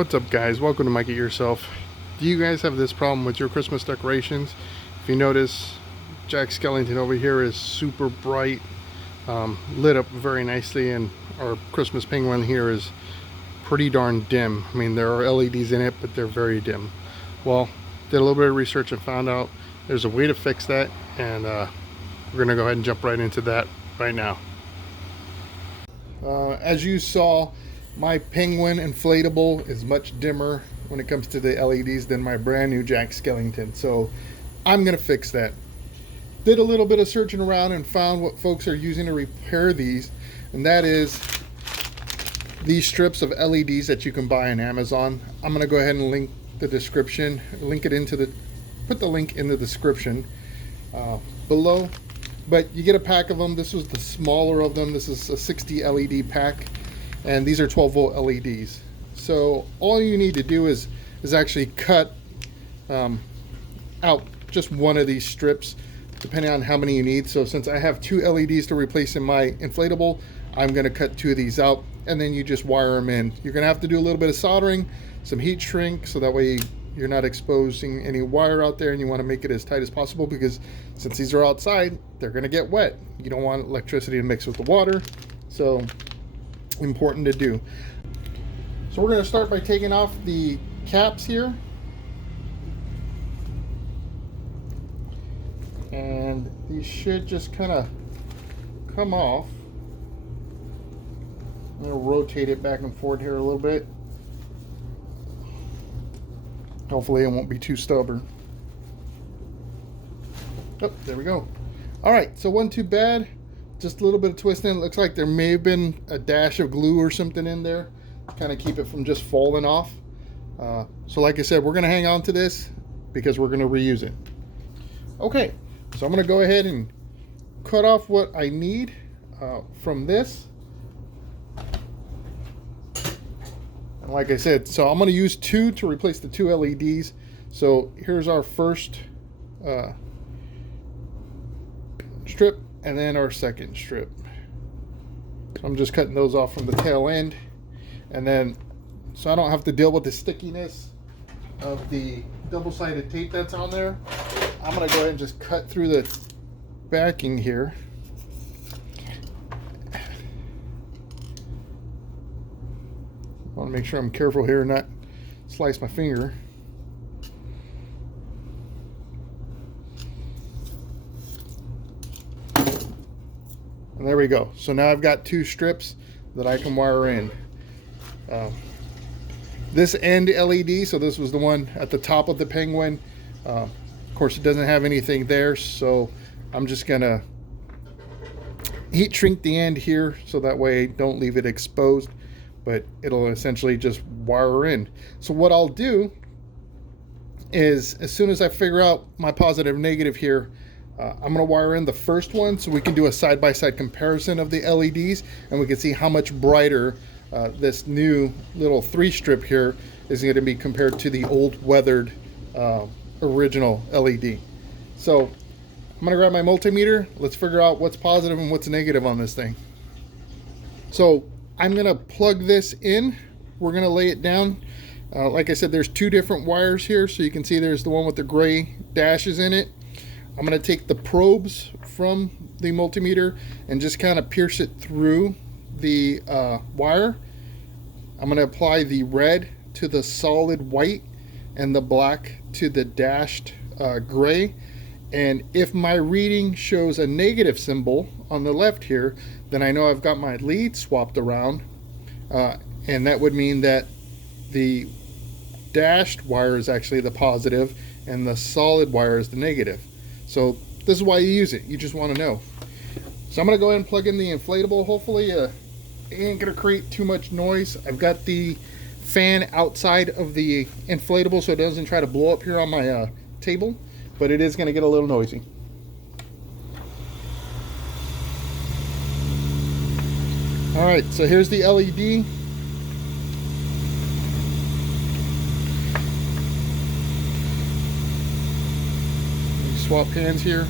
What's up, guys? Welcome to Make It Yourself. Do you guys have this problem with your Christmas decorations? If you notice, Jack Skellington over here is super bright, lit up very nicely, and our Christmas penguin here is pretty darn dim. I mean, there are LEDs in it, but they're very dim. Well, did a little bit of research and found out there's a way to fix that, and we're gonna go ahead and jump right into that right now. As you saw, my penguin inflatable is much dimmer when it comes to the LEDs than my brand new Jack Skellington. So I'm going to fix that. Did a little bit of searching around and found what folks are using to repair these. And that is these strips of LEDs that you can buy on Amazon. I'm going to go ahead and link the description, put the link in the description below. But you get a pack of them. This was the smaller of them. This is a 60 LED pack. And these are 12 volt LEDs. So all you need to do is actually cut out just one of these strips, depending on how many you need. So since I have 2 LEDs to replace in my inflatable, I'm going to cut 2 of these out, and then you just wire them in. You're going to have to do a little bit of soldering, some heat shrink, so that way you're not exposing any wire out there, and you want to make it as tight as possible, because since these are outside, they're going to get wet. You don't want electricity to mix with the water, so important to do. So we're going to start by taking off the caps here, and these should just kind of come off. I'm going to rotate it back and forth here a little bit. Hopefully it won't be too stubborn. Oh, there we go. All right, so wasn't too bad. Just a little bit of twisting. It looks like there may have been a dash of glue or something in there to kind of keep it from just falling off. So like I said, we're going to hang on to this because we're going to reuse it. Okay, so I'm going to go ahead and cut off what I need from this. And like I said, so I'm going to use 2 to replace the 2 LEDs. So here's our first strip, and then our second strip. So I'm just cutting those off from the tail end, and then so I don't have to deal with the stickiness of the double-sided tape that's on there. I'm going to go ahead and just cut through the backing here. I want to make sure I'm careful here and not slice my finger. And there we go. So now I've got 2 strips that I can wire in. This end LED, so this was the one at the top of the penguin. Of course, it doesn't have anything there, so I'm just gonna heat shrink the end here so that way don't leave it exposed, but it'll essentially just wire in. So what I'll do is, as soon as I figure out my positive and negative here, I'm going to wire in the first one so we can do a side-by-side comparison of the LEDs, and we can see how much brighter this new little 3 strip here is going to be compared to the old weathered original LED. So I'm going to grab my multimeter. Let's figure out what's positive and what's negative on this thing. So I'm going to plug this in. We're going to lay it down. Like I said, there's 2 different wires here, so you can see there's the one with the gray dashes in it. I'm going to take the probes from the multimeter and just kind of pierce it through the wire. I'm going to apply the red to the solid white and the black to the dashed gray. And if my reading shows a negative symbol on the left here, then I know I've got my lead swapped around. And that would mean that the dashed wire is actually the positive and the solid wire is the negative. So this is why you use it. You just want to know. So I'm going to go ahead and plug in the inflatable. Hopefully it ain't going to create too much noise. I've got the fan outside of the inflatable so it doesn't try to blow up here on my table, but it is going to get a little noisy. All right, so here's the LED. Swap hands here.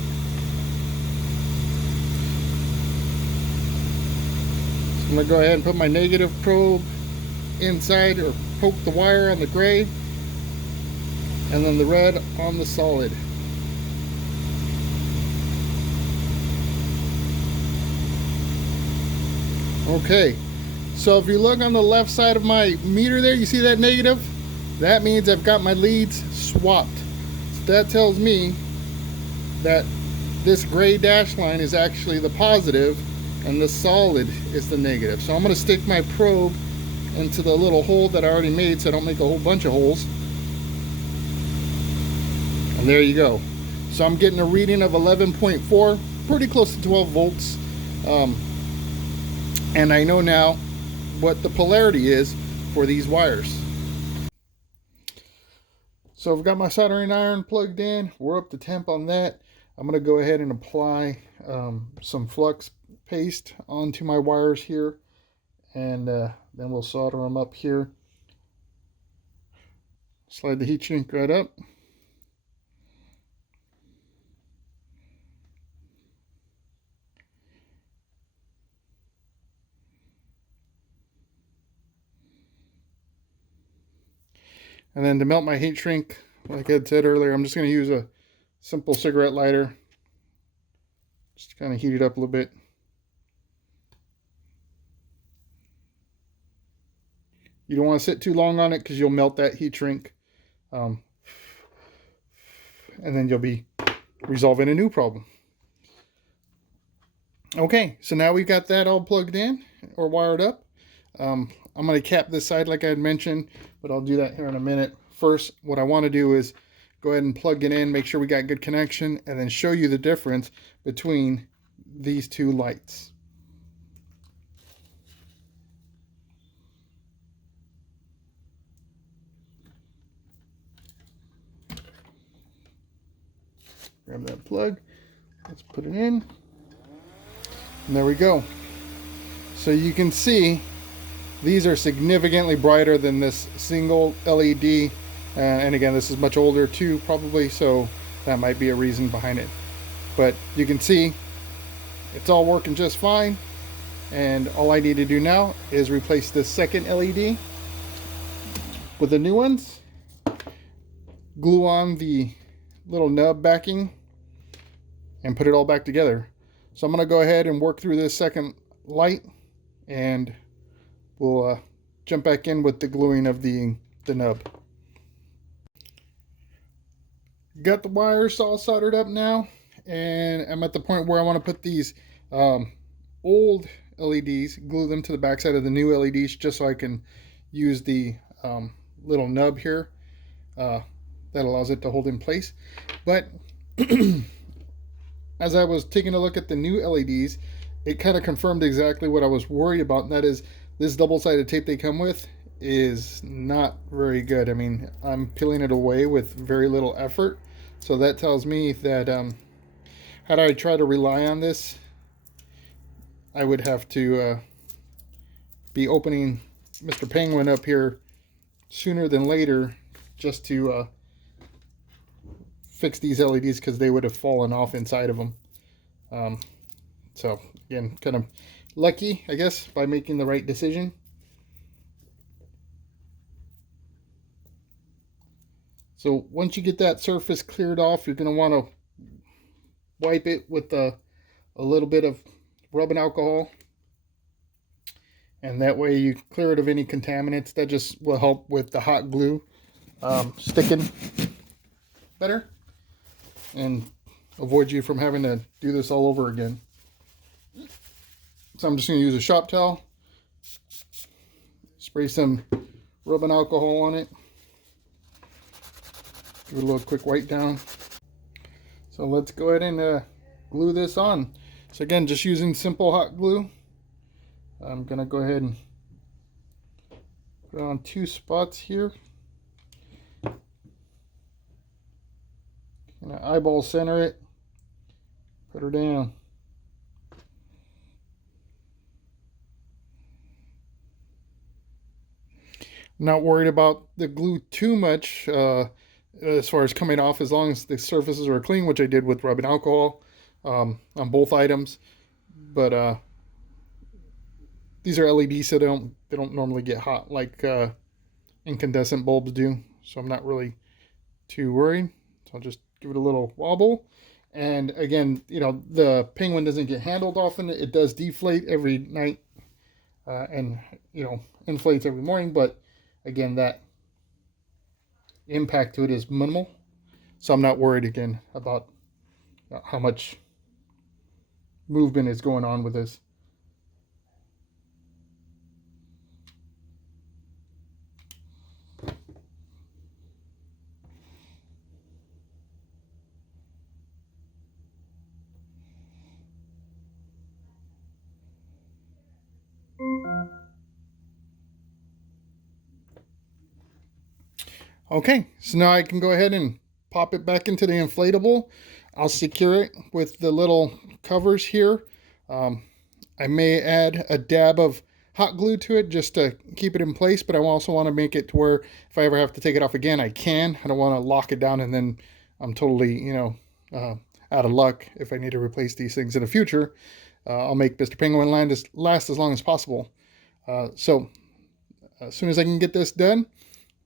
So I'm going to go ahead and put my negative probe inside, or poke the wire on the gray, and then the red on the solid. Okay, so if you look on the left side of my meter there, you see that negative? That means I've got my leads swapped. So that tells me that this gray dash line is actually the positive and the solid is the negative. So I'm going to stick my probe into the little hole that I already made so I don't make a whole bunch of holes. And there you go. So I'm getting a reading of 11.4, pretty close to 12 volts. And I know now what the polarity is for these wires. So I've got my soldering iron plugged in. We're up to temp on that. I'm going to go ahead and apply some flux paste onto my wires here, and then we'll solder them up here. Slide the heat shrink right up. And then to melt my heat shrink, like I had said earlier, I'm just going to use a simple cigarette lighter. Just to kind of heat it up a little bit. You don't want to sit too long on it because you'll melt that heat shrink. And then you'll be resolving a new problem. Okay, so now we've got that all plugged in or wired up. I'm going to cap this side like I had mentioned, but I'll do that here in a minute. First, what I want to do is go ahead and plug it in, make sure we got good connection, and then show you the difference between these two lights. Grab that plug, let's put it in, and there we go. So you can see these are significantly brighter than this single LED, and again, this is much older too, probably, so that might be a reason behind it. But you can see it's all working just fine, and all I need to do now is replace this second LED with the new ones, glue on the little nub backing, and put it all back together. So I'm going to go ahead and work through this second light, and we'll jump back in with the gluing of the nub. Got the wires all soldered up now, and I'm at the point where I want to put these old LEDs, glue them to the backside of the new LEDs, just so I can use the little nub here that allows it to hold in place. But as I was taking a look at the new LEDs, it kind of confirmed exactly what I was worried about, and that is this double-sided tape they come with is not very good. I mean, I'm peeling it away with very little effort, so that tells me that had I tried to rely on this, I would have to be opening Mr. Penguin up here sooner than later just to fix these LEDs, because they would have fallen off inside of them. So again, kind of lucky, I guess, by making the right decision. So once you get that surface cleared off, you're going to want to wipe it with a little bit of rubbing alcohol, and that way you clear it of any contaminants. That just will help with the hot glue sticking better and avoid you from having to do this all over again. So I'm just going to use a shop towel, spray some rubbing alcohol on it, give it a little quick wipe down. So let's go ahead and glue this on. So again, just using simple hot glue. I'm going to go ahead and put it on 2 spots here. Gonna eyeball center it, put her down. I'm not worried about the glue too much as far as coming off, as long as the surfaces are clean, which I did with rubbing alcohol on both items. But these are LEDs, so they don't normally get hot like incandescent bulbs do. So I'm not really too worried. So I'll just give it a little wobble. And again, you know, the Penguin doesn't get handled often. It does deflate every night and, you know, inflates every morning. But again, that impact to it is minimal. So I'm not worried again about how much movement is going on with this. Okay, so now I can go ahead and pop it back into the inflatable. I'll secure it with the little covers here. I may add a dab of hot glue to it just to keep it in place, but I also want to make it to where if I ever have to take it off again, I can. I don't want to lock it down and then I'm totally, you know, out of luck if I need to replace these things in the future. I'll make Mr. Penguin last as long as possible. So as soon as I can get this done,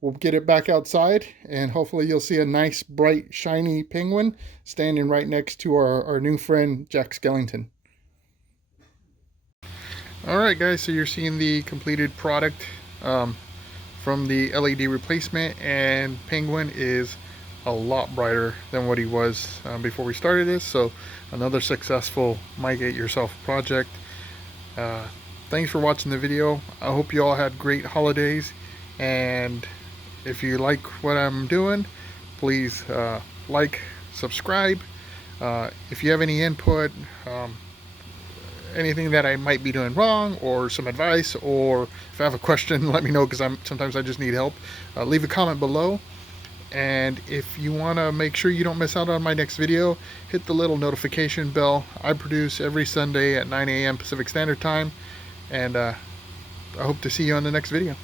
we'll get it back outside and hopefully you'll see a nice, bright, shiny penguin standing right next to our new friend, Jack Skellington. All right, guys, so you're seeing the completed product from the LED replacement, and Penguin is a lot brighter than what he was before we started this. So another successful might get yourself project. Thanks for watching the video. I hope you all had great holidays, and if you like what I'm doing, please like, subscribe. If you have any input, anything that I might be doing wrong, or some advice, or if I have a question, let me know, because sometimes I just need help. Leave a comment below. And if you want to make sure you don't miss out on my next video, hit the little notification bell. I produce every Sunday at 9 a.m. Pacific Standard Time, and I hope to see you on the next video.